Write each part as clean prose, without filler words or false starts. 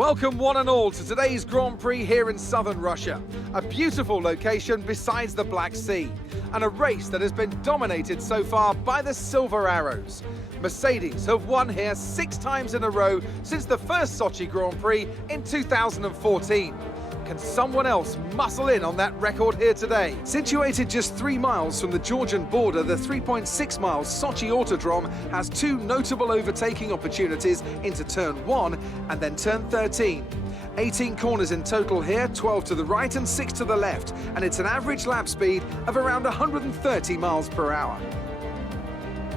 Welcome one and all to today's Grand Prix here in southern Russia. A beautiful location besides the Black Sea, and a race that has been dominated so far by the Silver Arrows. Mercedes have won here 6 times in a row since the first Sochi Grand Prix in 2014. Can someone else muscle in on that record here today? Situated just 3 miles from the Georgian border, the 3.6 miles Sochi Autodrome has 2 notable overtaking opportunities into turn 1 and then turn 13. 18 corners in total here, 12 to the right and 6 to the left, and it's an average lap speed of around 130 miles per hour.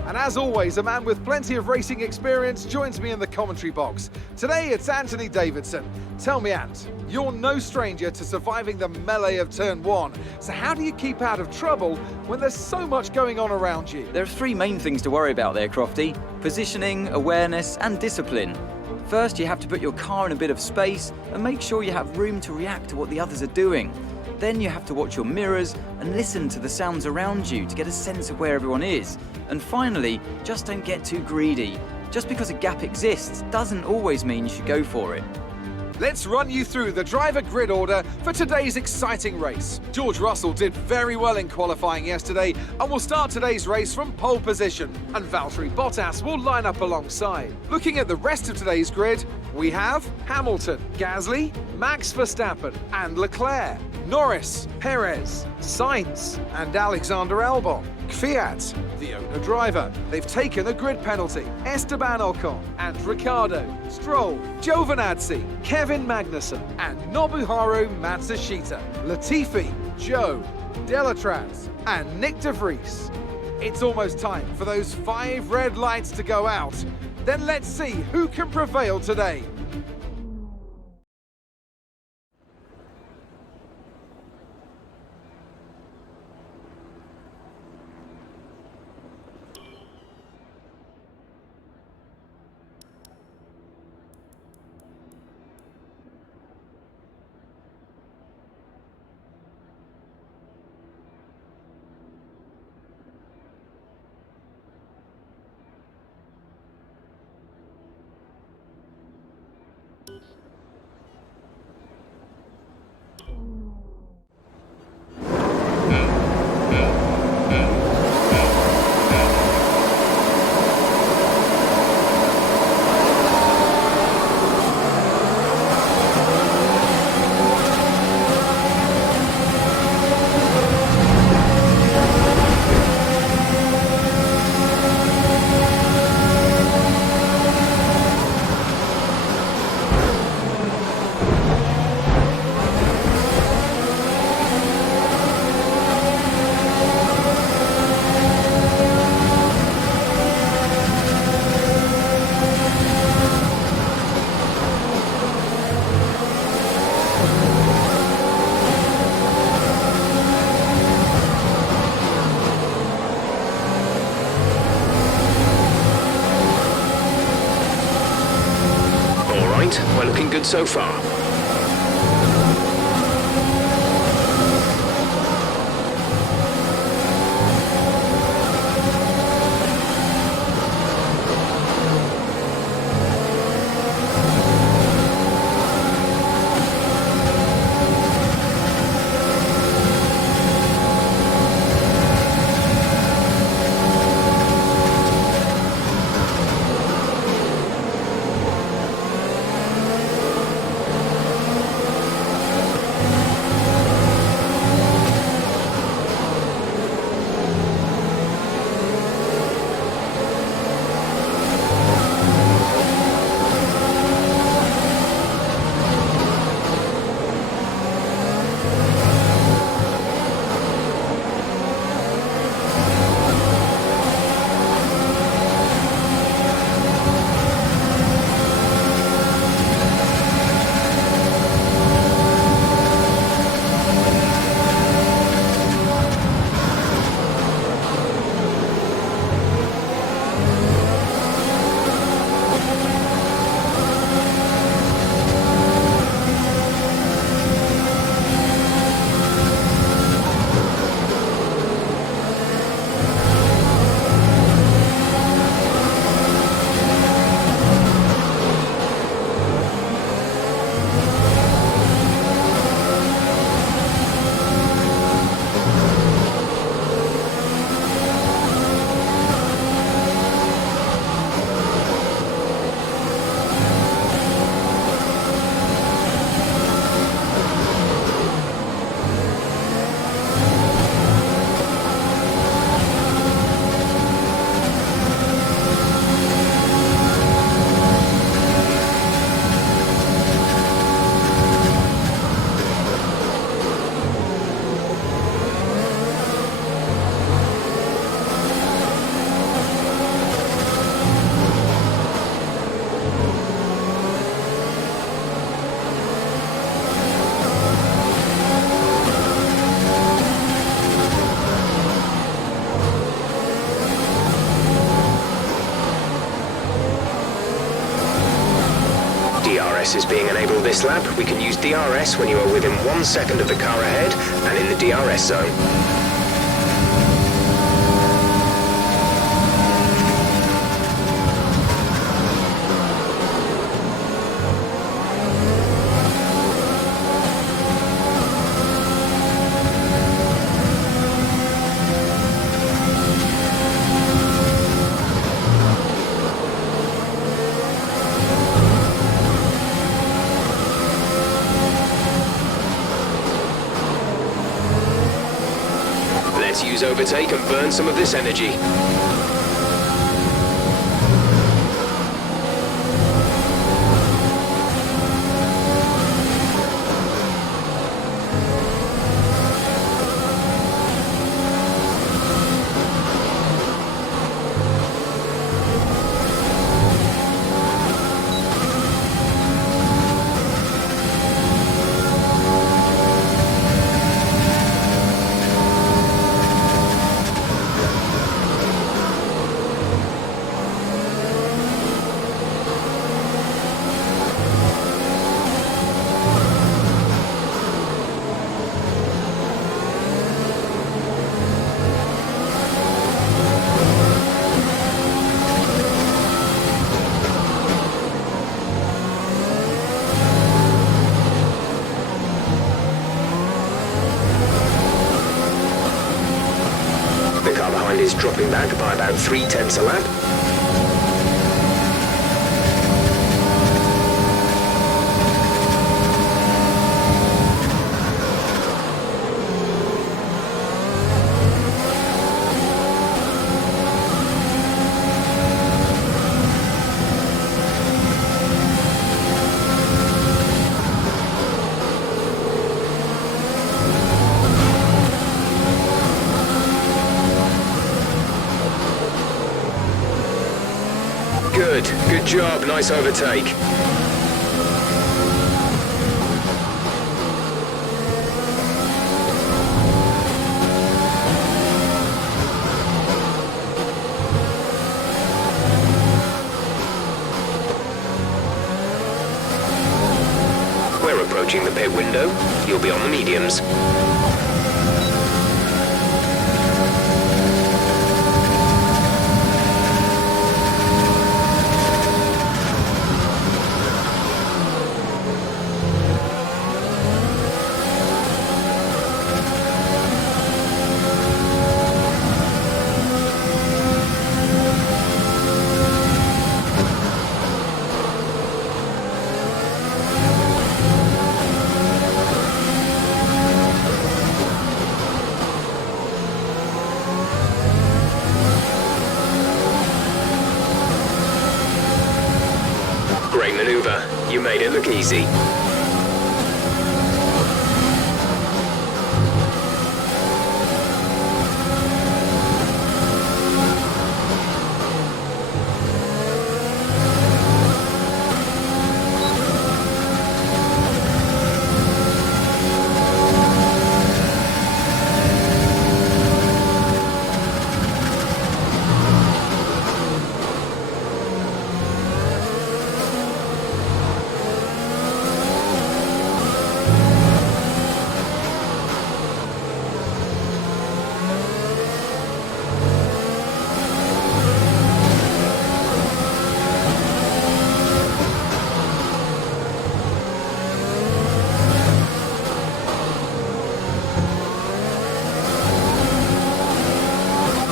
And as always, a man with plenty of racing experience joins me in the commentary box. Today it's Anthony Davidson. Tell me, Ant, you're no stranger to surviving the melee of turn 1. So how do you keep out of trouble when there's so much going on around you? There are 3 main things to worry about there, Crofty. Positioning, awareness and discipline. First, you have to put your car in a bit of space and make sure you have room to react to what the others are doing. Then you have to watch your mirrors and listen to the sounds around you to get a sense of where everyone is. And finally, just don't get too greedy. Just because a gap exists doesn't always mean you should go for it. Let's run you through the driver grid order for today's exciting race. George Russell did very well in qualifying yesterday and will start today's race from pole position, and Valtteri Bottas will line up alongside. Looking at the rest of today's grid, we have Hamilton, Gasly, Max Verstappen and Leclerc, Norris, Perez, Sainz and Alexander Albon. Kvyat, the owner driver. They've taken a grid penalty. Esteban Ocon and Ricciardo, Stroll, Giovinazzi, Kevin Magnussen and Nobuharu Matsushita. Latifi, Joe, Delatraz and Nick de Vries. It's almost time for those 5 red lights to go out. Then let's see who can prevail today. We're looking good so far. DRS is being enabled this lap. We can use DRS when you are within 1 second of the car ahead and in the DRS zone. Let's use overtake and burn some of this energy. The car behind is dropping back by about 3/10 a lap. Good job, nice overtake. We're approaching the pit window. You'll be on the mediums. Great maneuver. You made it look easy.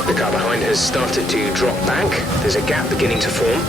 The car behind has started to drop back. There's a gap beginning to form.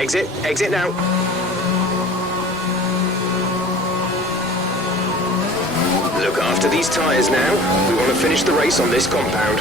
Exit now. Look after these tyres now. We want to finish the race on this compound.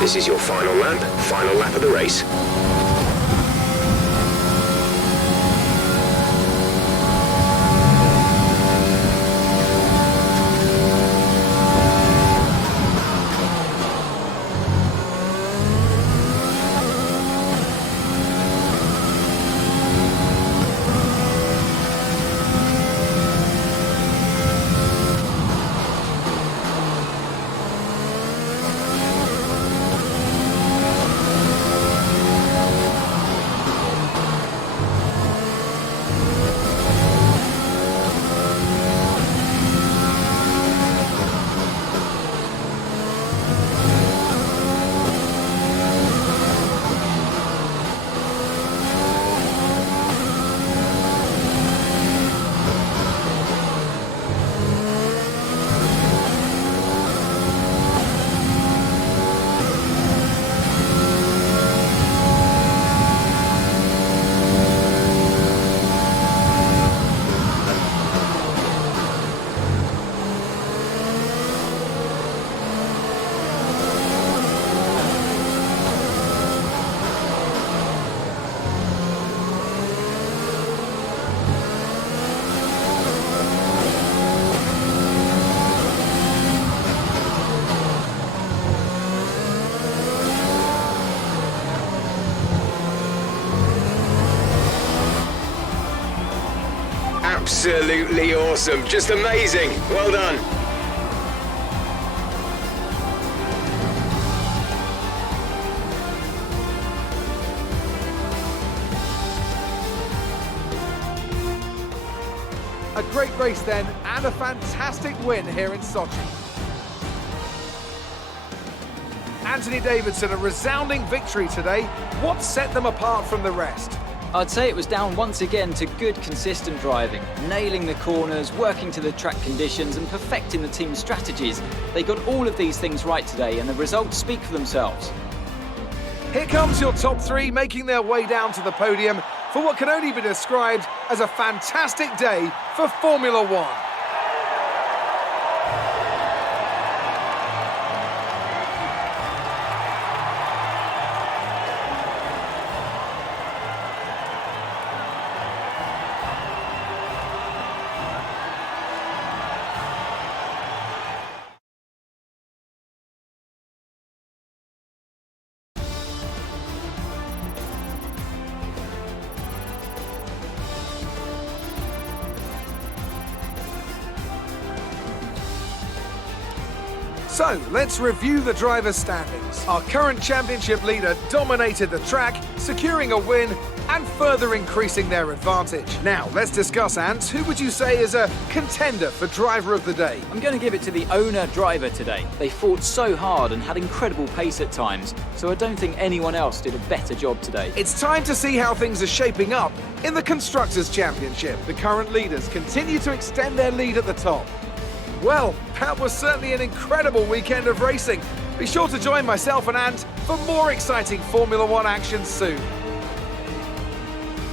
This is your final lap of the race. Absolutely awesome, just amazing. Well done. A great race then, and a fantastic win here in Sochi. Anthony Davidson, a resounding victory today. What set them apart from the rest? I'd say it was down once again to good, consistent driving, nailing the corners, working to the track conditions and perfecting the team's strategies. They got all of these things right today and the results speak for themselves. Here comes your top three making their way down to the podium for what can only be described as a fantastic day for Formula One. So, let's review the drivers' standings. Our current championship leader dominated the track, securing a win and further increasing their advantage. Now, let's discuss, Ant. Who would you say is a contender for driver of the day? I'm going to give it to the owner-driver today. They fought so hard and had incredible pace at times, so I don't think anyone else did a better job today. It's time to see how things are shaping up in the Constructors' Championship. The current leaders continue to extend their lead at the top. Well, that was certainly an incredible weekend of racing. Be sure to join myself and Ant for more exciting Formula One action soon.